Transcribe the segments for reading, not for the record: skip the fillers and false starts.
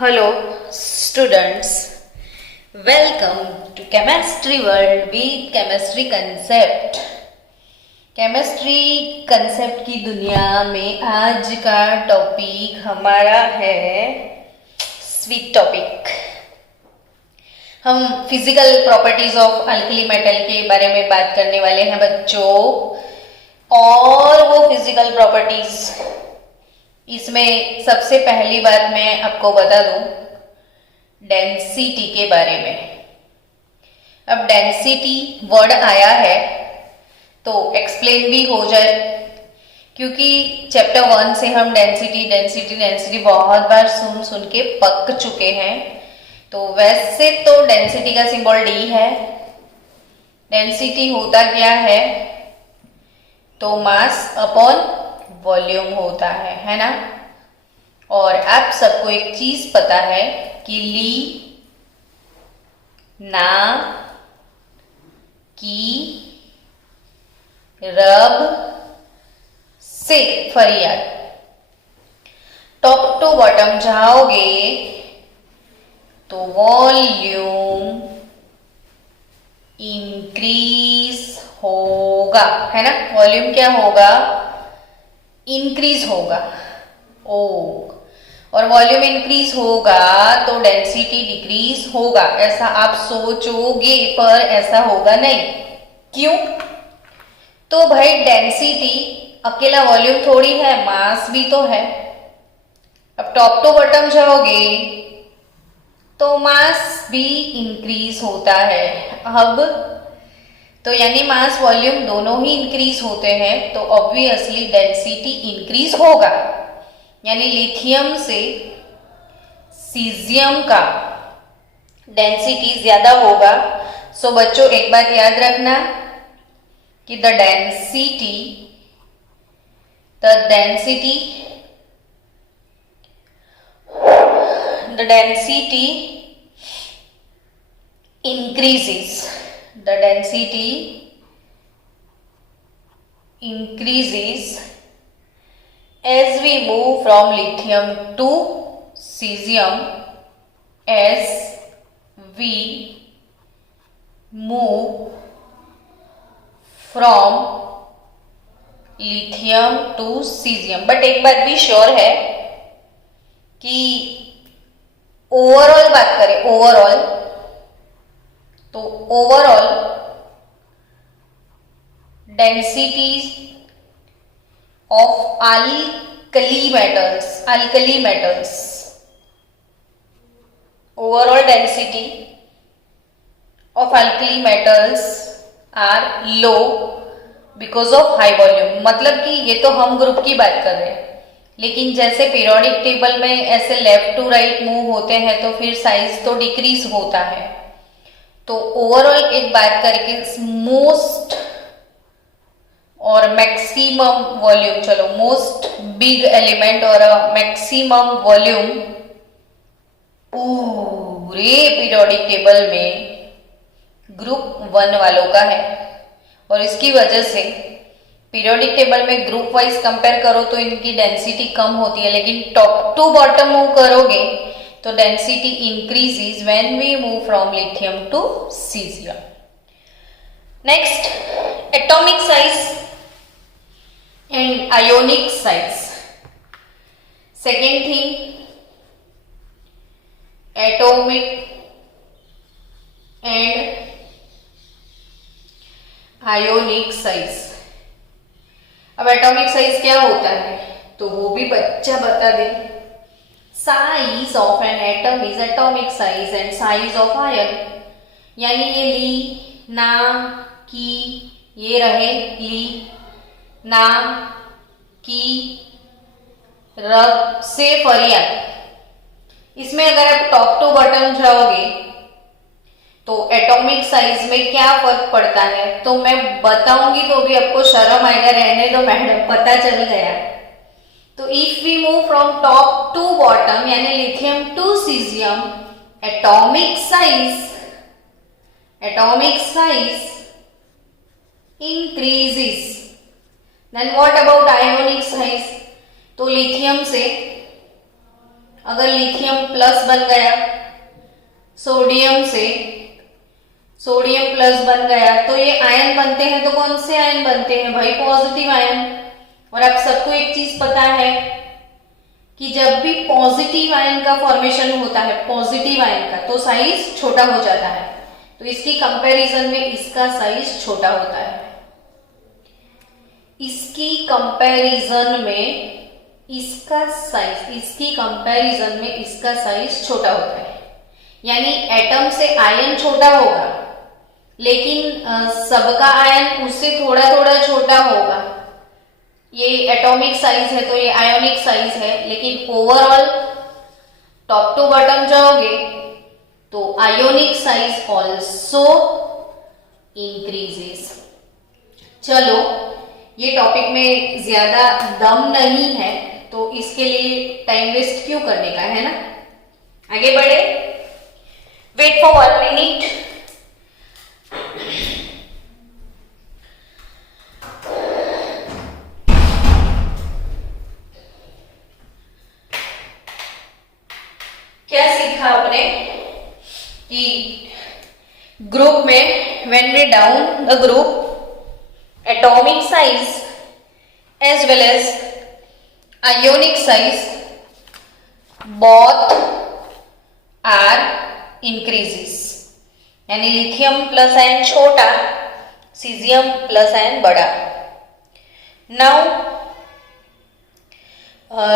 Hello, students. Welcome to Chemistry World with Chemistry Concept. Chemistry concept की दुनिया में आज का टॉपिक हमारा है स्वीट टॉपिक। हम physical properties of alkali metal के बारे में बात करने वाले हैं बच्चों। और वो फिजिकल प्रॉपर्टीज, इसमें सबसे पहली बात मैं आपको बता दूं डेंसिटी के बारे में। अब डेंसिटी वर्ड आया है तो एक्सप्लेन भी हो जाए, क्योंकि चैप्टर 1 से हम डेंसिटी बहुत बार सुन के पक चुके हैं। तो वैसे तो डेंसिटी का सिंबल डी है। डेंसिटी होता क्या है? तो मास अपॉन वॉल्यूम होता है ना। और आप सबको एक चीज पता है कि ली ना की रब से फरियाद, टॉप टू बॉटम जाओगे तो वॉल्यूम इंक्रीज होगा, है ना। वॉल्यूम क्या होगा? इंक्रीज होगा। और वॉल्यूम इंक्रीज होगा तो डेंसिटी डिक्रीज होगा, ऐसा आप सोचोगे, पर ऐसा होगा नहीं। क्यों? तो भाई डेंसिटी अकेला वॉल्यूम थोड़ी है, मास भी तो है। अब टॉप टू बॉटम जाओगे तो मास भी इंक्रीज होता है। अब तो यानी मास वॉल्यूम दोनों ही इंक्रीज होते हैं, तो ऑब्वियसली डेंसिटी इंक्रीज होगा। यानी लिथियम से सीजियम का डेंसिटी ज्यादा होगा। सो बच्चों एक बात याद रखना कि the density increases as we move from lithium to cesium, as we move from lithium to cesium। But एक बात भी श्योर है कि ओवरऑल बात करें, तो overall density of alkali metals, overall density of alkali metals are low because of high volume। मतलब कि ये तो हम ग्रुप की बात कर रहे हैं, लेकिन जैसे पीरियोडिक टेबल में ऐसे लेफ्ट टू राइट मूव होते हैं तो फिर साइज तो डिक्रीज होता है। तो ओवरऑल एक बात करके मोस्ट और मैक्सिमम वॉल्यूम, चलो मोस्ट बिग एलिमेंट और मैक्सिमम वॉल्यूम पूरे पीरियोडिक टेबल में ग्रुप 1 वालों का है। और इसकी वजह से पीरियोडिक टेबल में ग्रुप वाइज कंपेयर करो तो इनकी डेंसिटी कम होती है, लेकिन टॉप टू बॉटम मूव करोगे तो density increases when we move from lithium to caesium. Next, atomic size and ionic size। second thing, atomic and ionic size। अब एटॉमिक साइज क्या होता है तो वो भी बच्चा बता दे। Size of an atom is atomic size and size of ion. यानी ये ली ना की ये रहे ली ना की रब से फरियाद। इसमें अगर आप टॉप टू बॉटम जाओगे तो एटॉमिक साइज में क्या फर्क पड़ता है तो मैं बताऊंगी तो भी आपको शर्म आएगा, रहने दो मैडम, पता चल गया। तो if we move from top to bottom यानी lithium to caesium, atomic size increases। Then what about ionic size? तो लिथियम से अगर लिथियम प्लस बन गया सोडियम से, सोडियम प्लस बन गया तो ये आयन बनते हैं, तो कौन से आयन बनते हैं भाई? Positive ion. और आप सबको एक चीज पता है कि जब भी पॉजिटिव आयन का फॉर्मेशन होता है, पॉजिटिव आयन का, तो साइज छोटा हो जाता है। तो इसकी कंपैरिजन में इसका साइज छोटा होता है। इसकी कंपैरिजन में इसका साइज छोटा होता है। यानी एटम से आयन छोटा होगा, लेकिन सबका आयन उससे थोड़ा थोड़ा छोटा होगा। ये एटॉमिक साइज है तो ये आयोनिक साइज है, लेकिन ओवरऑल टॉप टू बॉटम जाओगे तो आयोनिक साइज ऑल्सो इंक्रीजेस। चलो, ये टॉपिक में ज्यादा दम नहीं है तो इसके लिए टाइम वेस्ट क्यों करने का, है ना? आगे बढ़े। Wait for 1 minute. क्या सीखा आपने कि ग्रुप में when we down the group atomic size as well as ionic size both are increases। यानी लिथियम प्लस आयन छोटा, सीजियम प्लस आयन बड़ा। Now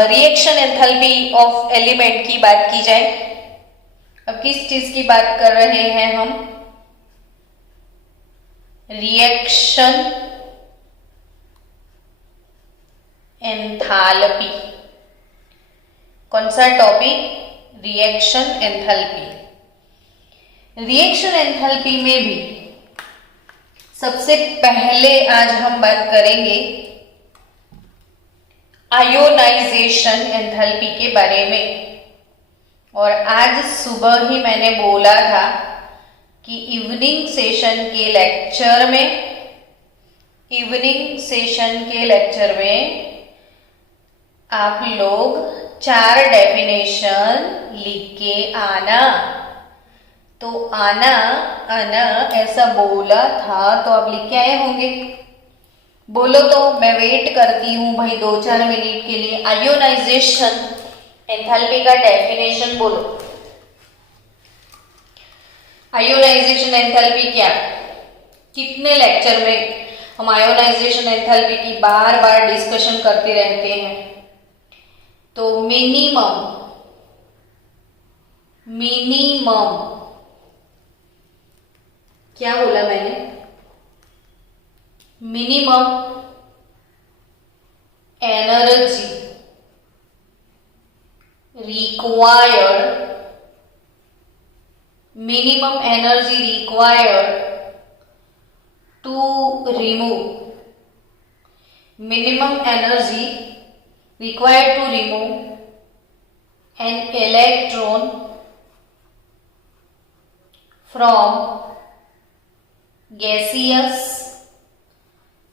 reaction enthalpy of element की बात की जाए। अब किस चीज की बात कर रहे हैं हम? Reaction enthalpy. कौन सा topic? Reaction enthalpy. Reaction enthalpy में भी सबसे पहले आज हम बात करेंगे आयोनाइजेशन एंथैल्पी के बारे में। और आज सुबह ही मैंने बोला था कि इवनिंग सेशन के लेक्चर में आप लोग 4 डेफिनेशन लिख के आना। तो आना ऐसा बोला था तो आप लिख के आए होंगे। बोलो तो मैं वेट करती हूं भाई 2-4 मिनट के लिए। आयोनाइजेशन एंथैल्पी का डेफिनेशन बोलो। आयोनाइजेशन एंथैल्पी क्या? कितने लेक्चर में हम आयोनाइजेशन एंथैल्पी की बार बार डिस्कशन करते रहते हैं। तो मिनिमम क्या बोला मैंने? Minimum energy required to remove an electron from gaseous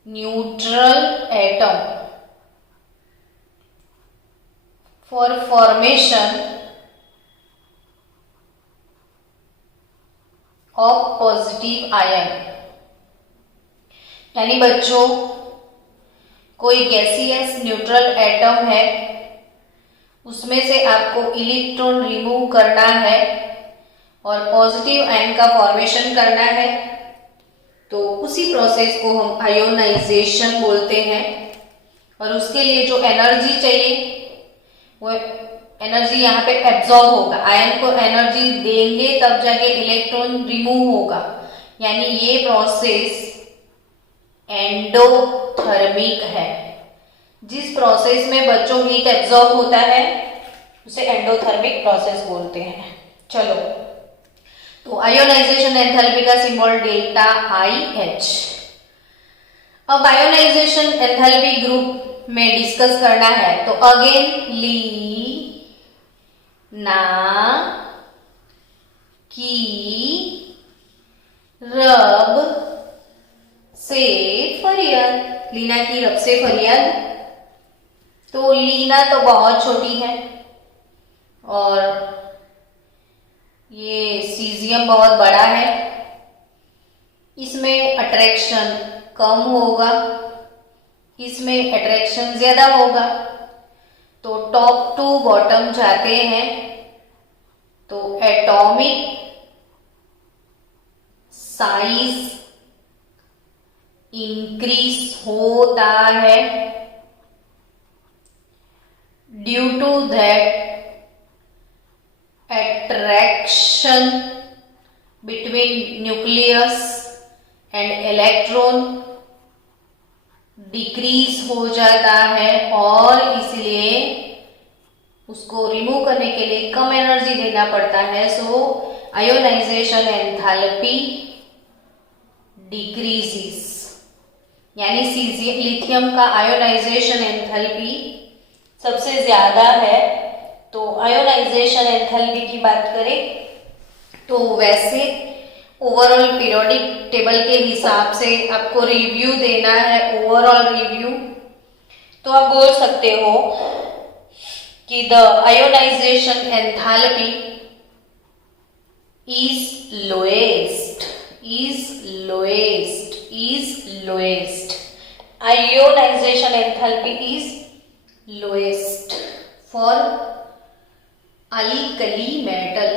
neutral atom for formation of positive ion। यानी बच्चों, कोई गैसियस न्यूट्रल एटम है, उसमें से आपको इलेक्ट्रॉन रिमूव करना है और पॉजिटिव आयन का फॉर्मेशन करना है। तो उसी प्रोसेस को हम आयोनाइजेशन बोलते हैं। और उसके लिए जो एनर्जी चाहिए वो एनर्जी यहाँ पे एब्जॉर्ब होगा। आयन को एनर्जी देंगे तब जाके इलेक्ट्रॉन रिमूव होगा। यानी ये प्रोसेस एंडोथर्मिक है। जिस प्रोसेस में बच्चों हीट एब्जॉर्ब होता है उसे एंडोथर्मिक प्रोसेस बोलते हैं। चलो, तो आयोनाइजेशन एंथैल्पी का सिंबल डेल्टा IH। अब आयोनाइजेशन एंथैल्पी ग्रुप में डिस्कस करना है तो अगेन ली ना की रब से फरियाद। लीना की रब से फरियाद। तो लीना तो बहुत छोटी है और ये सीजियम बहुत बड़ा है, इसमें अट्रैक्शन कम होगा, इसमें अट्रैक्शन ज्यादा होगा। तो टॉप टू बॉटम जाते हैं तो एटॉमिक साइज इंक्रीज होता है। Due to that attraction between nucleus and electron decrease हो जाता है और इसलिए उसको रिमूव करने के लिए कम एनर्जी देना पड़ता है। सो आयोनाइजेशन एंथैल्पी डिक्रीजेस, यानी लिथियम का आयोनाइजेशन एंथैल्पी सबसे ज्यादा है। तो आयोनाइजेशन एंथैल्पी की बात करें तो वैसे ओवरऑल पीरियोडिक टेबल के हिसाब से आपको रिव्यू देना है, ओवरऑल रिव्यू, तो आप बोल सकते हो कि the ionisation enthalpy is lowest, ionization enthalpy is lowest for alkali metal.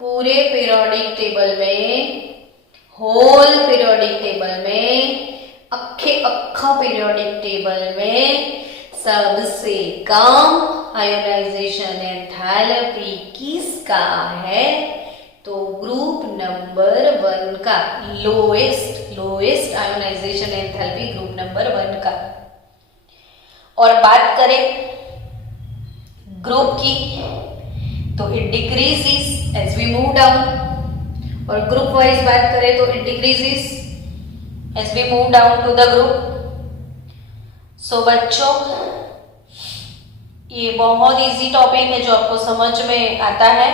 पूरे पीरियोडिक टेबल में, होल पीरियोडिक टेबल में, अक्खा पीरियोडिक टेबल में सबसे कम आयोनाइजेशन एंथैल्पी किसका है? तो ग्रुप नंबर 1 का, lowest ionization enthalpy group number 1 का। और बात करें ग्रुप की तो it decreases as we move down, और ग्रुप वाइज बात करें तो it decreases as we move down to the group. So बच्चों, ये बहुत इजी टॉपिक है जो आपको समझ में आता है।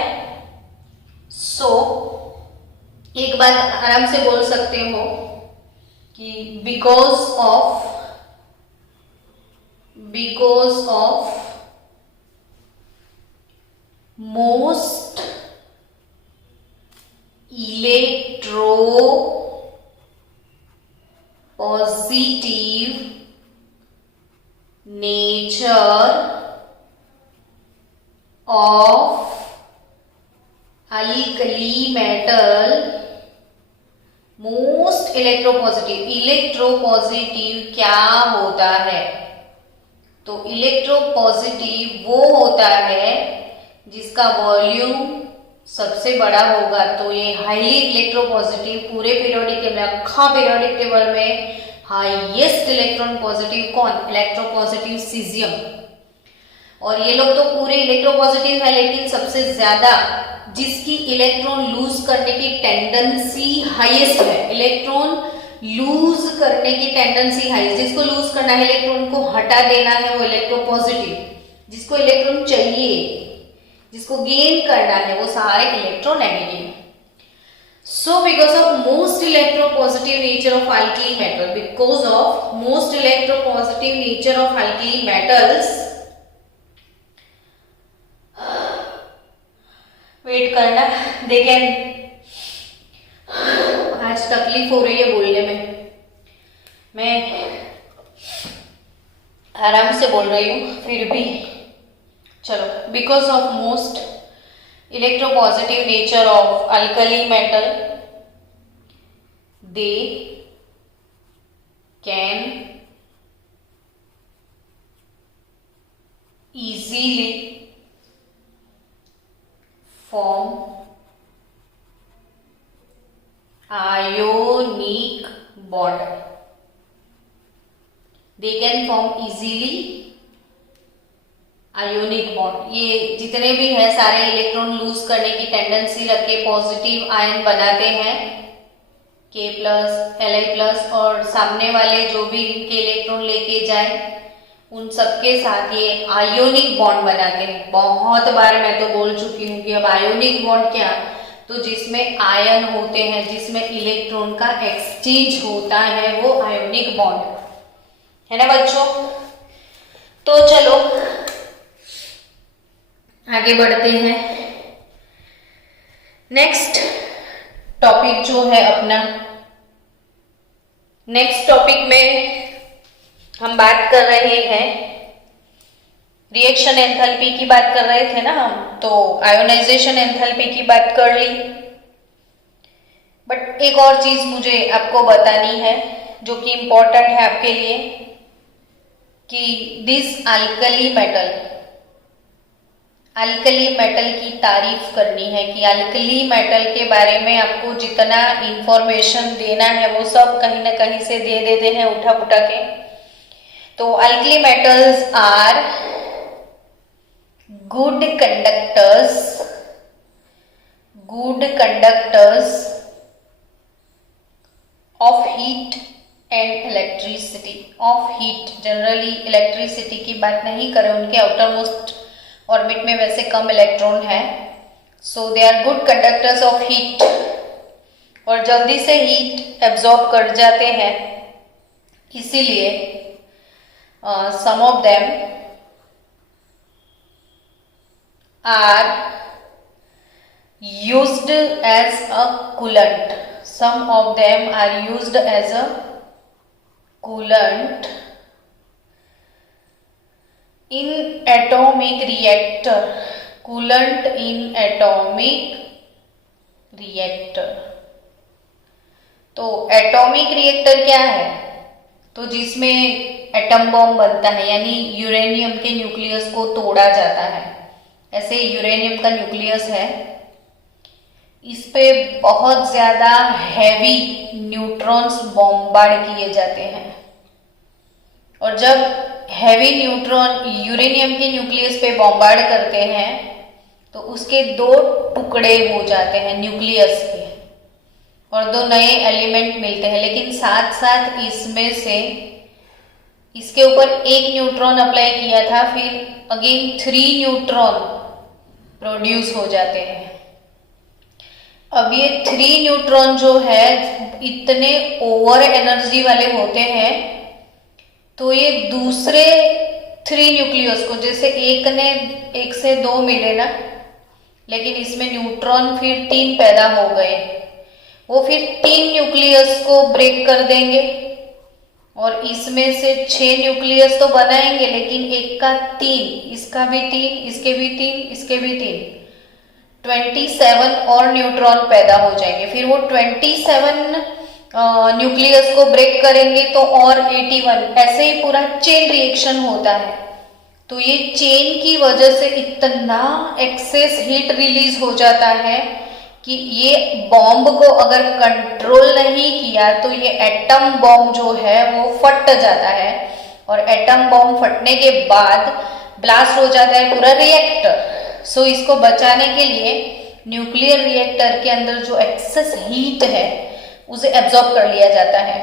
सो एक बात आराम से बोल सकते हो कि because of most electropositive nature of alkali metal, most electropositive क्या होता है? तो इलेक्ट्रोपॉजिटिव वो होता है जिसका वॉल्यूम सबसे बड़ा होगा। तो ये हाईली इलेक्ट्रोपॉजिटिव, पूरे पीरियोडिक टेबल, अक्खा पीरियोडिक टेबल में हाईएस्ट इलेक्ट्रॉन पॉजिटिव कौन? Electropositive caesium. और ये लोग तो पूरे इलेक्ट्रोपॉजिटिव है, लेकिन सबसे ज्यादा जिसकी इलेक्ट्रॉन लूज करने की टेंडेंसी हाईएस्ट है, इलेक्ट्रॉन लूज करने की टेंडेंसी हाईएस्ट, जिसको लूज करना है, इलेक्ट्रॉन को हटा देना है, वो इलेक्ट्रोपॉजिटिव। जिसको इलेक्ट्रॉन चाहिए, जिसको गेन करना है, वो सारे electronegative. So because of most electropositive nature of alkali metal, wait करना, दे कैन, आज तकलीफ हो रही है बोलने में, मैं आराम से बोल रही हूँ फिर भी। चलो, because of most electropositive nature of alkali metal, they can easily form ionic bond. They can form easily ionic bond. ये जितने भी है सारे इलेक्ट्रॉन लूज करने की टेंडेंसी रख के पॉजिटिव आयन बनाते हैं, K+, Li+, और सामने वाले जो भी इनके इलेक्ट्रॉन लेके जाए उन सबके साथ ये आयोनिक बॉन्ड बनाते हैं। बहुत बार मैं तो बोल चुकी हूँ कि अब आयोनिक बॉन्ड क्या, तो जिसमें आयन होते हैं, जिसमें इलेक्ट्रॉन का एक्सचेंज होता है, वो आयोनिक बॉन्ड है ना बच्चों। तो चलो आगे बढ़ते हैं। नेक्स्ट टॉपिक जो है अपना, नेक्स्ट टॉपिक में हम बात कर रहे हैं रिएक्शन एंथैल्पी की बात कर रहे थे ना हम, तो आयोनाइजेशन एंथैल्पी की बात कर ली। बट एक और चीज मुझे आपको बतानी है जो कि इंपॉर्टेंट है आपके लिए, कि दिस अल्कली मेटल की तारीफ करनी है, कि अल्कली मेटल के बारे में आपको जितना इंफॉर्मेशन देना है वो सब कहीं ना कहीं से दे देते हैं उठा पुठा के। तो alkali metals are good conductors of heat and electricity. Of heat, generally electricity की बात नहीं करें, उनके आउटर मोस्ट ऑर्बिट में वैसे कम इलेक्ट्रॉन है। So they are good conductors of heat, और जल्दी से हीट एब्जॉर्ब कर जाते हैं, इसीलिए some of them are used as a coolant. Some of them are used as a coolant in atomic reactor. Coolant in atomic reactor. तो atomic reactor क्या है? तो जिसमें एटम बॉम्ब बनता है, यानी यूरेनियम के न्यूक्लियस को तोड़ा जाता है। ऐसे यूरेनियम का न्यूक्लियस है, इस पे बहुत ज्यादा हैवी न्यूट्रॉन्स बॉम्बार्ड किए जाते हैं, और जब हैवी न्यूट्रॉन यूरेनियम के न्यूक्लियस पे बॉम्बार्ड करते हैं तो उसके दो टुकड़े हो जाते हैं न्यूक्लियस के, और दो नए एलिमेंट मिलते हैं। लेकिन साथ साथ इसमें से इसके ऊपर एक न्यूट्रॉन अप्लाई किया था, फिर अगेन 3 न्यूट्रॉन प्रोड्यूस हो जाते हैं। अब ये 3 न्यूट्रॉन जो है इतने ओवर एनर्जी वाले होते हैं, तो ये दूसरे 3 न्यूक्लियस को, जैसे एक से 2 मिले ना, लेकिन इसमें न्यूट्रॉन फिर 3 पैदा हो गए, वो फिर 3 न्यूक्लियस को ब्रेक कर देंगे, और इसमें से 6 न्यूक्लियस तो बनाएंगे, लेकिन एक का 3, इसका भी 3, इसके भी 3, इसके भी 3, 27 और न्यूट्रॉन पैदा हो जाएंगे। फिर वो 27 न्यूक्लियस को ब्रेक करेंगे तो और 81, ऐसे ही पूरा चेन रिएक्शन होता है। तो ये चेन की वजह से इतना एक्सेस हीट रिलीज हो जाता है कि ये बॉम्ब को अगर कंट्रोल नहीं किया तो ये एटम बॉम्ब जो है वो फट जाता है, और एटम बॉम्ब फटने के बाद ब्लास्ट हो जाता है पूरा रिएक्टर। सो इसको बचाने के लिए न्यूक्लियर रिएक्टर के अंदर जो एक्सेस हीट है उसे एब्जॉर्ब कर लिया जाता है,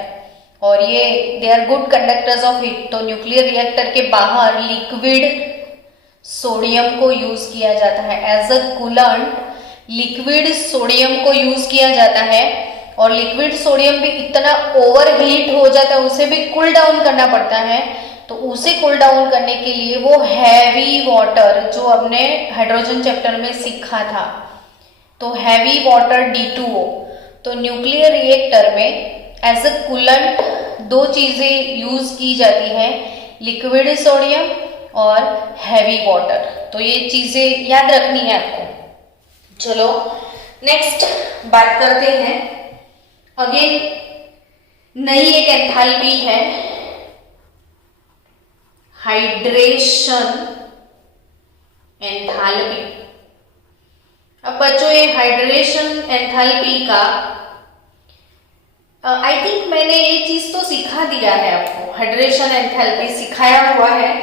और ये they are good conductors of heat. तो न्यूक्लियर रिएक्टर के बाहर लिक्विड सोडियम को यूज किया जाता है as a coolant. Liquid sodium को यूज किया जाता है, और लिक्विड सोडियम भी इतना ओवर हीट हो जाता है, उसे भी कूल डाउन करना पड़ता है। तो उसे कूल डाउन करने के लिए वो हैवी वाटर, जो हमने हाइड्रोजन चैप्टर में सीखा था, तो हैवी वाटर D2O। तो न्यूक्लियर रिएक्टर में एज अ कूलेंट 2 चीजें यूज की जाती हैं, लिक्विड सोडियम और हैवी वाटर। तो ये चीजें याद रखनी है आपको। चलो नेक्स्ट बात करते हैं। अगेन नई एक एंथैल्पी है, हाइड्रेशन एंथैल्पी। अब बच्चों ये हाइड्रेशन एंथैल्पी का आई थिंक मैंने ये चीज तो सिखा दिया है आपको, हाइड्रेशन एंथैल्पी सिखाया हुआ है।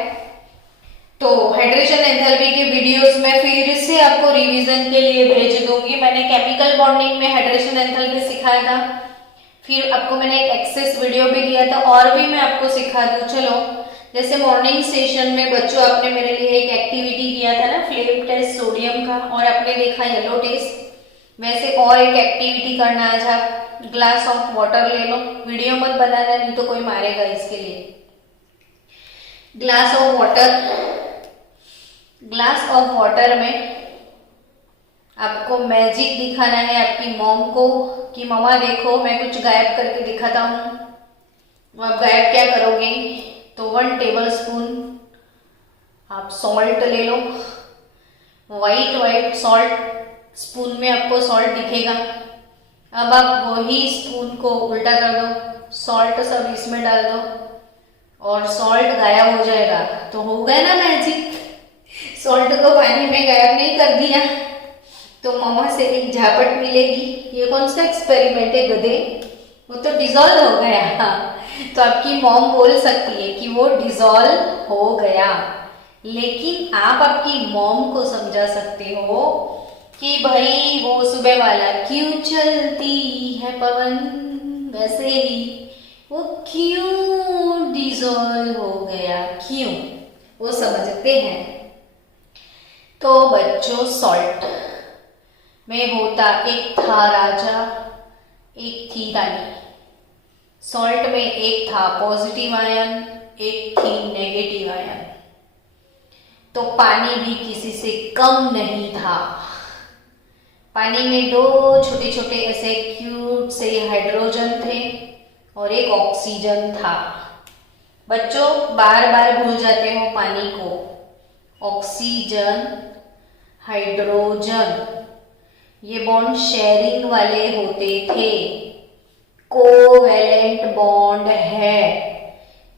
तो हाइड्रेशन एंथैल्पी के वीडियोस में फिर से आपको रिवीजन के लिए भेज दूंगी। मैंने केमिकल बॉन्डिंग में हाइड्रेशन एंथैल्पी सिखाया था, फिर आपको मैंने एक एक्सेस वीडियो भी दिया था, और भी मैं आपको सिखा दूं। चलो, जैसे मॉर्निंग सेशन में बच्चों आपने मेरे लिए एक एक्टिविटी किया था ना, फ्लेम टेस्ट सोडियम का, और आपने देखा येलो टेस्ट, वैसे और एक एक्टिविटी करना। आज आप ग्लास ऑफ वाटर ले लो, वीडियो मत बनाना नहीं तो कोई मारेगा इसके लिए। Glass of water glass of water में आपको मैजिक दिखाना है आपकी मॉम को कि मम्मा देखो मैं कुछ गायब करके दिखाता हूँ। आप गायब क्या करोगे? तो 1 टेबल स्पून आप सॉल्ट ले लो। वाइट सॉल्ट स्पून में आपको सॉल्ट दिखेगा। अब आप वही स्पून को उल्टा कर दो, सॉल्ट सब इसमें डाल दो और सॉल्ट गायब हो जाएगा। तो हो गया ना मैजिक। सॉल्ट को पानी में गायब नहीं कर दिया तो मम्मा से एक झापट मिलेगी। ये कौन सा एक्सपेरिमेंट है गधे? वो तो डिजॉल्व हो गया। तो आपकी मॉम बोल सकती है कि वो डिजॉल्व हो गया, लेकिन आप आपकी मॉम को समझा सकते हो कि भाई वो सुबह वाला क्यों चलती है पवन, वैसे ही वो क्यों डिजॉल्व हो गया, क्यों, वो समझते हैं। तो बच्चों, सॉल्ट में होता एक था राजा, एक थी रानी। सॉल्ट में एक था पॉजिटिव आयन, एक थी नेगेटिव आयन। तो पानी भी किसी से कम नहीं था। पानी में 2 छोटे छोटे ऐसे क्यूट से हाइड्रोजन थे और एक ऑक्सीजन था। बच्चों बार बार भूल जाते हो पानी को। ऑक्सीजन, हाइड्रोजन, ये बॉन्ड शेयरिंग वाले होते थे, कोवैलेंट बॉन्ड है।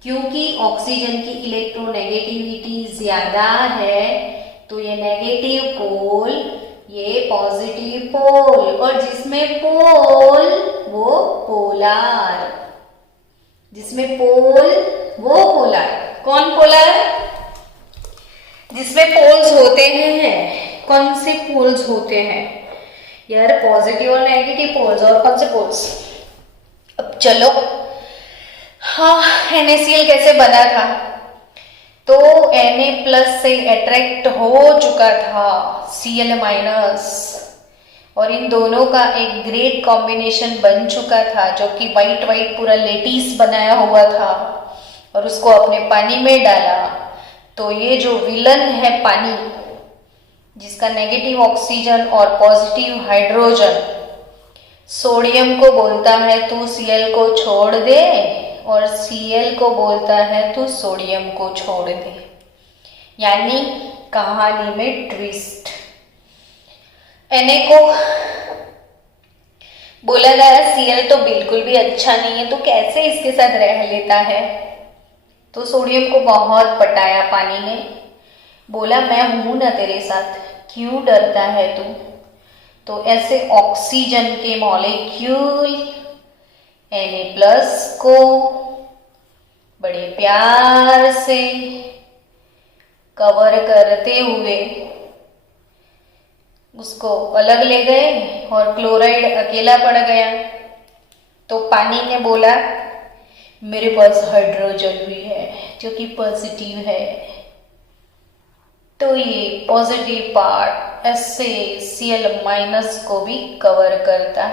क्योंकि ऑक्सीजन की इलेक्ट्रोनेगेटिविटी ज्यादा है तो ये नेगेटिव पोल, ये पॉजिटिव पोल, और जिसमें पोल वो पोलर, जिसमें पोल वो पोलर। कौन पोलर? जिसमें पोल्स होते हैं। कौन से पोल्स होते हैं यार? पॉजिटिव और नेगेटिव पोल्स। और कौन से पोल्स? अब चलो, हाँ, NaCl कैसे बना था? तो Na+ से अट्रैक्ट हो चुका था Cl-, और इन दोनों का एक ग्रेट कॉम्बिनेशन बन चुका था जो कि वाइट पूरा लेटिस बनाया हुआ था, और उसको अपने पानी में डाला। तो ये जो विलन है पानी, जिसका नेगेटिव ऑक्सीजन और पॉजिटिव हाइड्रोजन, सोडियम को बोलता है तू Cl को छोड़ दे, और Cl को बोलता है तू सोडियम को छोड़ दे। यानी कहानी में ट्विस्ट। Na को बोला गया Cl तो बिल्कुल भी अच्छा नहीं है, तो कैसे इसके साथ रह लेता है? तो सोडियम को बहुत पटाया पानी ने, बोला मैं हूं ना तेरे साथ, क्यों डरता है तू? तो ऐसे ऑक्सीजन के मॉलिक्यूल Na+ को बड़े प्यार से कवर करते हुए उसको अलग ले गए और क्लोराइड अकेला पड़ गया। तो पानी ने बोला मेरे पास हाइड्रोजन भी है जो कि पॉजिटिव है। तो ये पॉजिटिव पार्ट ऐसे Cl- को भी कवर करता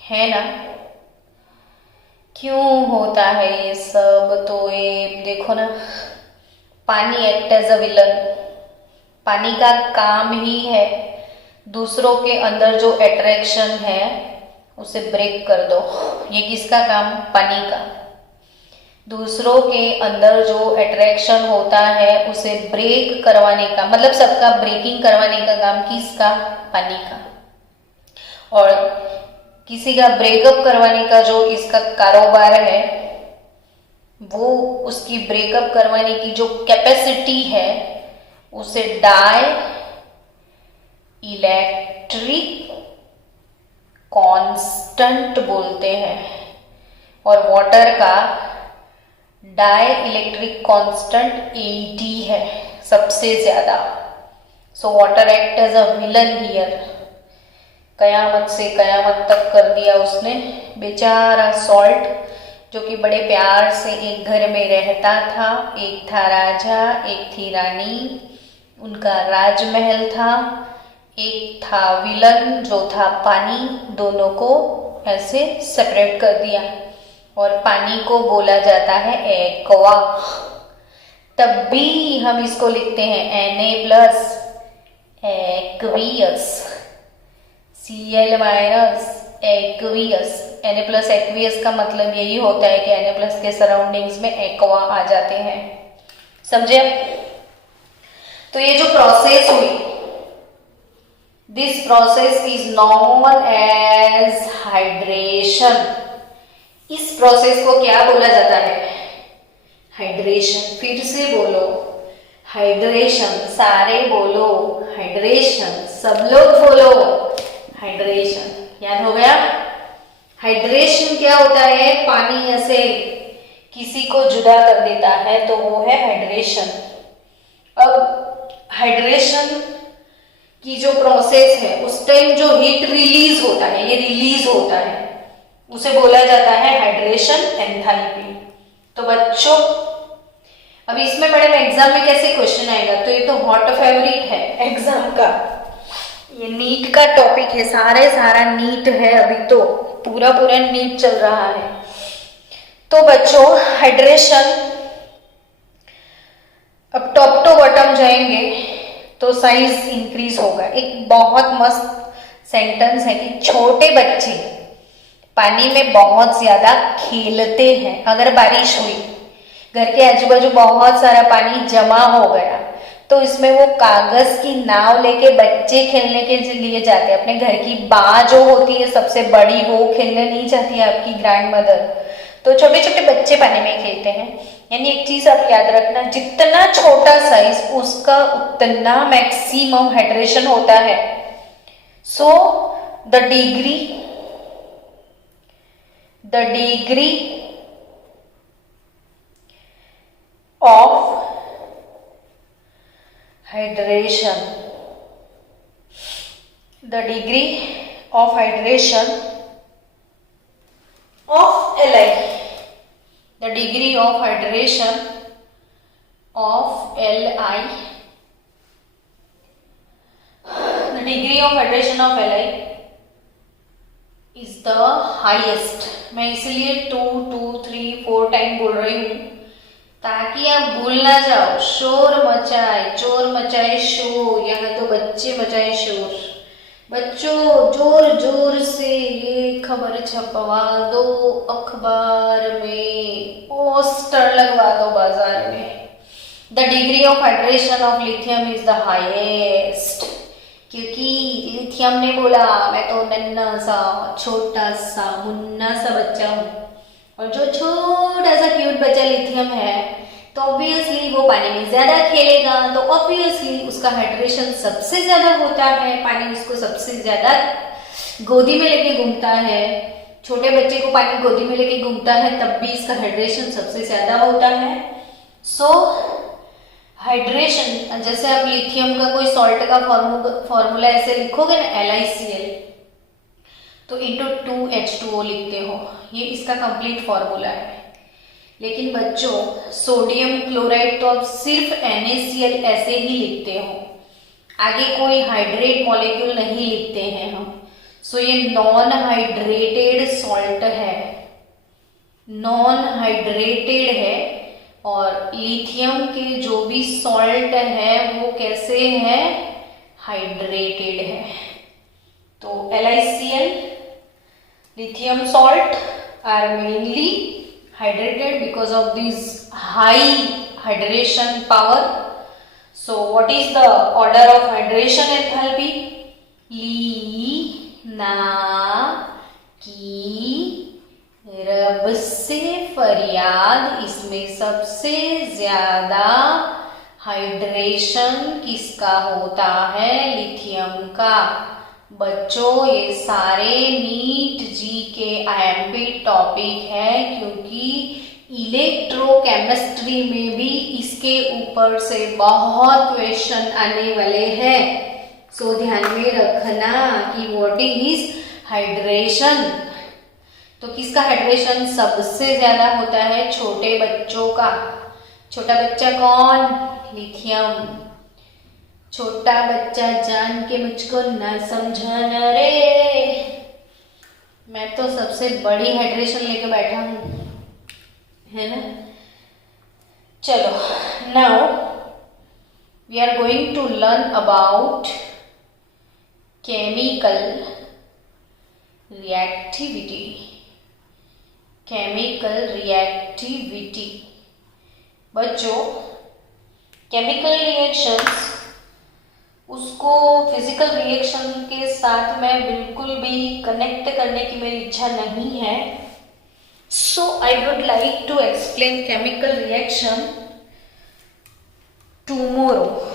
है ना? क्यों होता है ये सब? तो ये देखो ना, पानी एक्ट एज अ विलन। पानी का काम ही है दूसरों के अंदर जो अट्रैक्शन है उसे ब्रेक कर दो। ये किसका काम? पानी का। दूसरों के अंदर जो अट्रैक्शन होता है उसे ब्रेक करवाने का, मतलब सबका ब्रेकिंग करवाने का काम किसका? पानी का। और किसी का ब्रेकअप करवाने का जो इसका कारोबार है, वो उसकी ब्रेकअप करवाने की जो कैपेसिटी है उसे डाई इलेक्ट्रिक कांस्टेंट बोलते हैं, और वाटर का डाई इलेक्ट्रिक कांस्टेंट 80 है सबसे ज्यादा। So water act as a villain here. कयामत से कयामत तक कर दिया उसने। बेचारा सॉल्ट जो कि बड़े प्यार से एक घर में रहता था। एक था राजा, एक थी रानी, उनका राजमहल था। एक था विलन जो था पानी, दोनों को ऐसे सेपरेट कर दिया। और पानी को बोला जाता है एक्वा। तब भी हम इसको लिखते हैं Na plus aqueous, Cl minus aqueous. Na plus aqueous का मतलब यही होता है कि Na प्लस के सराउंडिंग्स में एक्वा आ जाते हैं। समझे? तो ये जो प्रोसेस हुई, this process is known as hydration. इस प्रोसेस को क्या बोला जाता है? हाइड्रेशन। फिर से बोलो, हाइड्रेशन। सारे बोलो हाइड्रेशन, सब लोग बोलो हाइड्रेशन। याद हो गया? हाइड्रेशन क्या होता है? पानी ऐसे किसी को जुदा कर देता है तो वो है हाइड्रेशन। अब हाइड्रेशन की जो प्रोसेस है उस टाइम जो हीट रिलीज होता है, ये रिलीज होता है, उसे बोला जाता है हाइड्रेशन एंथैल्पी। तो बच्चों अब इसमें मैडम एग्जाम में कैसे क्वेश्चन आएगा? तो ये तो हॉट फेवरेट है एग्जाम का, ये नीट का टॉपिक है, सारा नीट है, अभी तो पूरा नीट चल रहा है। तो बच्चों हाइड्रेशन, अब टॉप टू बॉटम जाएंगे तो साइज इंक्रीज होगा। एक बहुत मस्त सेंटेंस है कि छोटे बच्चे पानी में बहुत ज्यादा खेलते हैं। अगर बारिश हुई, घर के आजू बाजू बहुत सारा पानी जमा हो गया, तो इसमें वो कागज की नाव लेके बच्चे खेलने के लिए जाते हैं। अपने घर की माँ जो होती है सबसे बड़ी, वो खेलने नहीं चाहती है, आपकी ग्रैंड मदर, तो छोटे छोटे बच्चे पानी में खेलते हैं। यानी एक चीज आप याद रखना, जितना छोटा साइज उसका उतना मैक्सिमम हाइड्रेशन होता है। So the degree of hydration, the degree of hydration of Li, the degree of hydration of Li, the degree of hydration of Li is the highest। मैं इसलिए 2, 2, 3, 4 टाइम बोल रही हूँ ताकि आप भूल ना जाओ। शोर मचाए, चोर मचाए शोर, यहाँ तो बच्चे मचाए शोर। बच्चों जोर जोर से ये खबर छपवा दो अखबार में, पोस्टर लगवा दो बाजार में। The degree of hydration of lithium is the highest, क्योंकि लिथियम ने बोला मैं तो नन्ना सा छोटा सा मुन्ना सा बच्चा हूँ, और जो छोटा सा क्यूट बच्चा लिथियम है तो ऑब्वियसली वो पानी में ज्यादा खेलेगा, तो ऑब्वियसली उसका हाइड्रेशन सबसे ज्यादा होता है, पानी उसको सबसे ज्यादा गोदी में लेके घूमता है। छोटे बच्चे को पानी गोदी में लेके घूमता है तब भी इसका हाइड्रेशन सबसे ज्यादा होता है। सो हाइड्रेशन, जैसे आप लिथियम का कोई सॉल्ट का फॉर्मूला ऐसे लिखोगे ना LiCl, तो इंटू 2H2O लिखते हो, ये इसका कंप्लीट फॉर्मूला है। लेकिन बच्चों सोडियम क्लोराइड तो आप सिर्फ NaCl ऐसे ही लिखते हो, आगे कोई हाइड्रेट मॉलिक्यूल नहीं लिखते हैं हम। सो ये नॉन हाइड्रेटेड सॉल्ट है, नॉन हाइड्रेटेड है। और लिथियम के जो भी सॉल्ट है वो कैसे है? हाइड्रेटेड है। तो LiCl, lithium salt are mainly hydrated because of this high hydration power. So what is the order of hydration enthalpy? ली, ना, की, रब से फरियाद, इसमें सबसे ज्यादा हाइड्रेशन किसका होता है? लिथियम का। बच्चों ये सारे नीट जी के IMP टॉपिक है, क्योंकि इलेक्ट्रोकेमिस्ट्री में भी इसके ऊपर से बहुत क्वेश्चन आने वाले हैं। सो ध्यान में रखना कि व्हाट इज हाइड्रेशन। तो किसका हाइड्रेशन सबसे ज्यादा होता है? छोटे बच्चों का। छोटा बच्चा कौन? लिथियम। छोटा बच्चा जान के मुझको ना समझाना रे, मैं तो सबसे बड़ी हाइड्रेशन लेके बैठा हूं, है ना। चलो, now we are going to learn about chemical reactivity. Chemical reactivity. बच्चों, केमिकल रिएक्शंस उसको फिजिकल रिएक्शन के साथ में बिल्कुल भी कनेक्ट करने की मेरी इच्छा नहीं है। So I would like to explain chemical reaction tomorrow.